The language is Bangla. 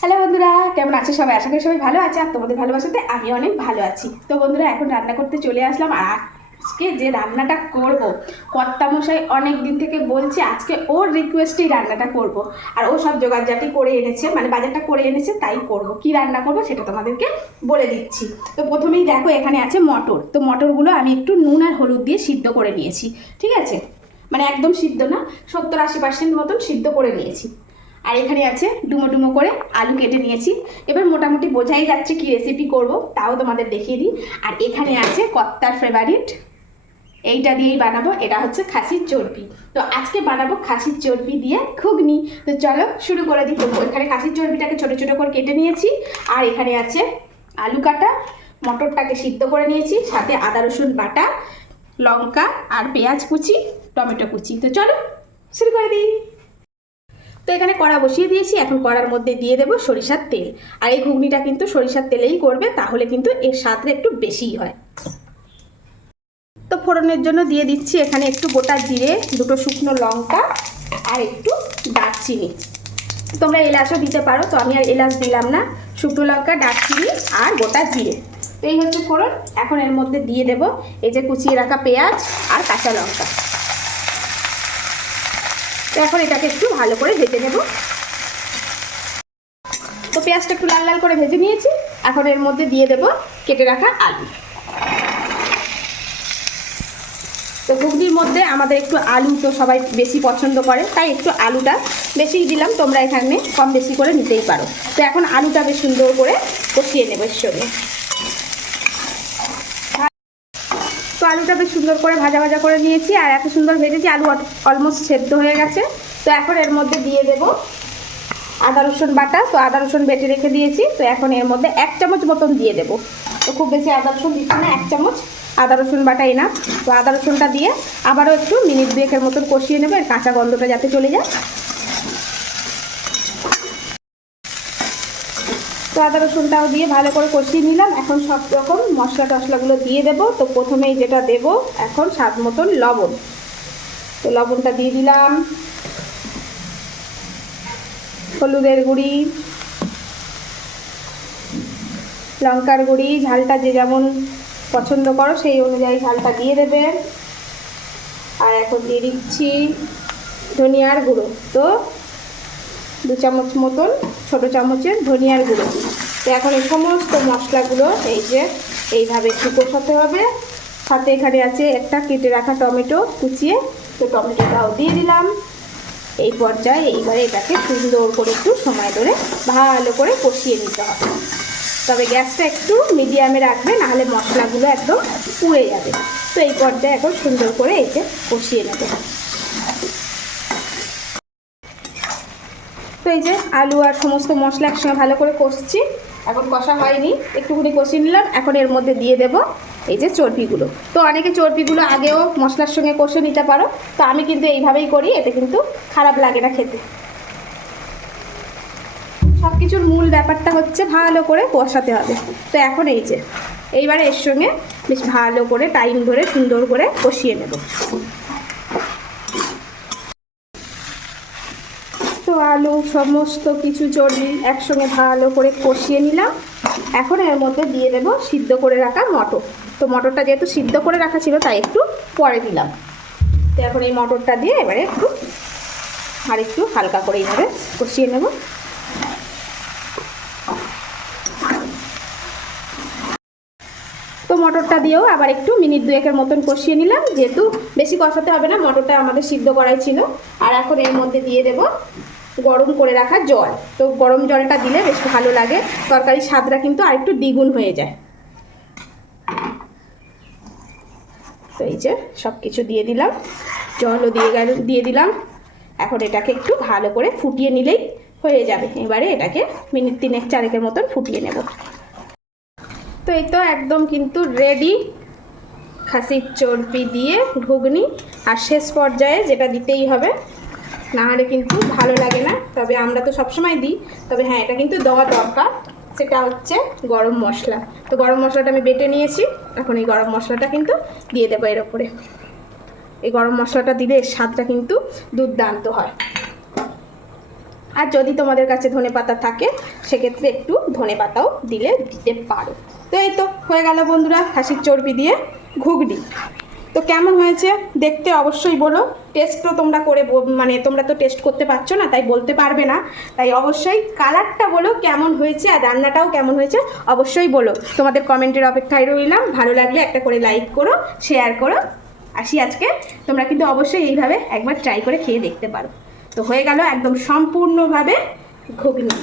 হ্যালো বন্ধুরা, কেমন আছে সবাই? আশা করি সবাই ভালো আছে আর তোমাদের ভালোবাসাতে আমি অনেক ভালো আছি। তো বন্ধুরা, এখন রান্না করতে চলে আসলাম আর আজকে যে রান্নাটা করব, কর্তামশাই অনেক দিন থেকে বলছে আজকে ওর রিকোয়েস্টেই রান্নাটা করব। আর ও সব জোগাড়জাটি করে এনেছে মানে বাজারটা করে এনেছে, তাই করব। কি রান্না করব সেটা তোমাদেরকে বলে দিচ্ছি। তো প্রথমেই দেখো, এখানে আছে মটর। তো মটরগুলো আমি একটু নুন আর হলুদ দিয়ে সিদ্ধ করে নিয়েছি, ঠিক আছে? মানে একদম সিদ্ধ না, সত্তর আশি পার্সেন্ট মতন সিদ্ধ করে নিয়েছি। আর এখানে আছে ডুমো ডুমো করে আলু কেটে নিয়েছি। এবার মোটামুটি বোঝাই যাচ্ছে কি রেসিপি করব, তাও তোমাদের দেখিয়ে দিই। আর এখানে আছে কত্তার ফেভারিট এইটা দিয়েই বানাবো, এটা হচ্ছে খাসির চর্বি। তো আজকে বানাবো খাসির চর্বি দিয়ে ঘুগনি। তো চলো শুরু করে দিই। তো এখানে খাসির চর্বিটাকে ছোটো ছোটো করে কেটে নিয়েছি। আর এখানে আছে আলু কাটা, মটরটাকে সিদ্ধ করে নিয়েছি, সাথে আদা, রসুন, বাটা, লঙ্কা আর পেঁয়াজ কুচি, টমেটো কুচি। তো চলো শুরু করে দিই। তো এখানে কড়া বসিয়ে দিয়েছি, এখন কড়ার মধ্যে দিয়ে দেবো সরিষার তেল। আর এই ঘুগনিটা কিন্তু সরিষার তেলেই করবে, তাহলে কিন্তু এর স্বাদটা একটু বেশিই হয়। তো ফোড়নের জন্য দিয়ে দিচ্ছি এখানে একটু গোটা জিরে, দুটো শুকনো লঙ্কা, আর একটু দারচিনি। তোমরা এলাচও দিতে পারো, তো আমি আর এলাচ দিলাম না। শুকনো লঙ্কা, দারচিনি আর গোটা জিরে। তো এই হচ্ছে ফোড়ন, এখন এর মধ্যে দিয়ে দেব এই যে কুচিয়ে রাখা পেঁয়াজ আর কাঁচা লঙ্কা। তো এখন এটাকে একটু ভালো করে ভেজে নেব। তো পেঁয়াজটা একটু লাল লাল করে ভেজে নিয়েছি। এখন এর মধ্যে দিয়ে দেব কেটে রাখা আলু। তো ঘুগনির মধ্যে আমাদের একটু আলু তো সবাই বেশি পছন্দ করে, তাই একটু আলুটা বেশি দিলাম, তোমরা এখানে কম বেশি করে নিতেই পারো। তো এখন আলুটা বেশ সুন্দর করে কষিয়ে নেব এর সঙ্গে তো আলুটা বেশ সুন্দর করে ভাজা ভাজা করে নিয়েছি আর এত সুন্দর ভেজেছি, আলু অলমোস্ট সেদ্ধ হয়ে গেছে। তো এখন এর মধ্যে দিয়ে দেব আদা, রসুন বাটা। তো আদা, রসুন বেটে রেখে দিয়েছি। তো এখন এর মধ্যে এক চামচ মতন দিয়ে দেব। তো খুব বেশি আদা, রসুন দিচ্ছি না, এক চামচ। আদা, রসুন বাটা না তো আদা, রসুনটা দিয়ে আবারও একটু মিনিট দুয়েকের মতন কষিয়ে নেবে। কাঁচা গন্ধটা যাতে চলে যায়। তো আদা রসুনটাও দিয়ে ভালো করে কষিয়ে নিলাম। এখন সব রকম মশলা টশলাগুলো দিয়ে দেব। তো প্রথমেই যেটা দেব, এখন স্বাদ মতন লবণ। তো লবণটা দিয়ে দিলাম। হলুদের গুঁড়ি, লঙ্কার গুঁড়ি, ঝালটা যে যেমন পছন্দ করো, সেই অনুযায়ী ঝালটা দিয়ে দেবে। আর এখন দিয়ে দিচ্ছি ধনিয়ার গুঁড়ো। তো দু চামচ মতন চামচের ধনিয়ার গুঁড়ো। তো এখন এই সমস্ত মশলাগুলো এই যে এইভাবে একটু কষাতে হবে। সাথে এখানে আছে একটা কেটে রাখা টমেটো কুচিয়ে। তো টমেটোটাও দিয়ে দিলাম। এই পর্যায়ে এইবারে এটাকে সুন্দর করে একটু সময় ধরে ভালো করে কষিয়ে নিতে হবে। তবে গ্যাসটা একটু মিডিয়ামে রাখবে, নাহলে মশলাগুলো একদম পুড়ে যাবে। তো এই পর্যায়ে এখন সুন্দর করে যে কষিয়ে নেবে। তো এই যে আলু আর সমস্ত মশলা একসঙ্গে ভালো করে কষছি। এখন কষা হয়নি, একটুখানি কষিয়ে নিলাম, এখন এর মধ্যে দিয়ে দেব এই যে চর্বিগুলো। তো অনেকে চর্বিগুলো আগেও মশলার সঙ্গে কষে নিতে পারো, তো আমি কিন্তু এইভাবেই করি, এতে কিন্তু খারাপ লাগে না খেতে। সব কিছুর মূল ব্যাপারটা হচ্ছে ভালো করে কষাতে হবে। তো এখন এই যে, এইবারে এর সঙ্গে বেশ ভালো করে টাইম ধরে সুন্দর করে কষিয়ে নেব। আলু, সমস্ত কিছু চর্বি একসঙ্গে ভালো করে কষিয়ে নিলাম। এখন এর মধ্যে দিয়ে দেব সিদ্ধ করে রাখা মটর। তো মটরটা যেহেতু সিদ্ধ করে রাখা ছিল, তাই একটু পরে দিলাম। তো এখন এই মটরটা দিয়ে এবারে একটু, আর একটু হালকা করে এইভাবে কষিয়ে নেব। তো মটরটা দিয়েও আবার একটু মিনিট দুয়েকের মতন কষিয়ে নিলাম। যেহেতু বেশি কষাতে হবে না, মটরটা আমাদের সিদ্ধ করাই ছিল। আর এখন এর মধ্যে দিয়ে দেব গরম করে রাখা জল। তো গরম জলটা দিলে বেশ ভালো লাগে। তরকারির স্বাদটা কিন্তু আরেকটু দ্বিগুণ হয়ে যায়। তো এই যে সব কিছু দিয়ে দিলাম। জলও দিয়ে গেল, দিয়ে দিলাম। এখন এটাকে একটু ভালো করে ফুটিয়ে নিলেই হয়ে যাবে। এবারে এটাকে মিনিট তিনেক চারেকের মতন ফুটিয়ে নেব। তো এই তো একদম কিন্তু রেডি খাসির চর্বি দিয়ে ঘুগনি। আর শেষ পর্যায়ে যেটা দিতেই হবে না হলে কিন্তু ভালো লাগে না। তবে আমরা তো সবসময় দিই। তবে হ্যাঁ এটা কিন্তু দেওয়া দরকার। সেটা হচ্ছে গরম মশলা। তো গরম মশলাটা আমি বেটে নিয়েছি। এখন এই গরম মশলাটা কিন্তু দিয়ে দেবো এর ওপরে। এই গরম মশলাটা দিলে স্বাদটা কিন্তু দুর্দান্ত হয়। আর যদি তোমাদের কাছে ধনে পাতা থাকে, সেক্ষেত্রে একটু ধনে পাতাও দিলে দিতে পারো। তো এই তো হয়ে গেল বন্ধুরা, খাসির চর্বি দিয়ে ঘুগনি। তো কেমন হয়েছে? দেখতে অবশ্যই বলো। টেস্ট তো তোমরা করে মানে তোমরা তো টেস্ট করতে পারছ না, তাই বলতে পারবে না। তাই অবশ্যই কালারটা বলো কেমন হয়েছে আর রান্নাটাও কেমন হয়েছে অবশ্যই বলো। তোমাদের কমেন্টের অপেক্ষায় রইলাম। ভালো লাগলে একটা করে লাইক করো শেয়ার করো। আসি আজকে। তোমরা কিন্তু অবশ্যই এইভাবে একবার ট্রাই করে খেয়ে দেখতে পারো। তো হয়ে গেল একদম সম্পূর্ণভাবে ঘুগনি।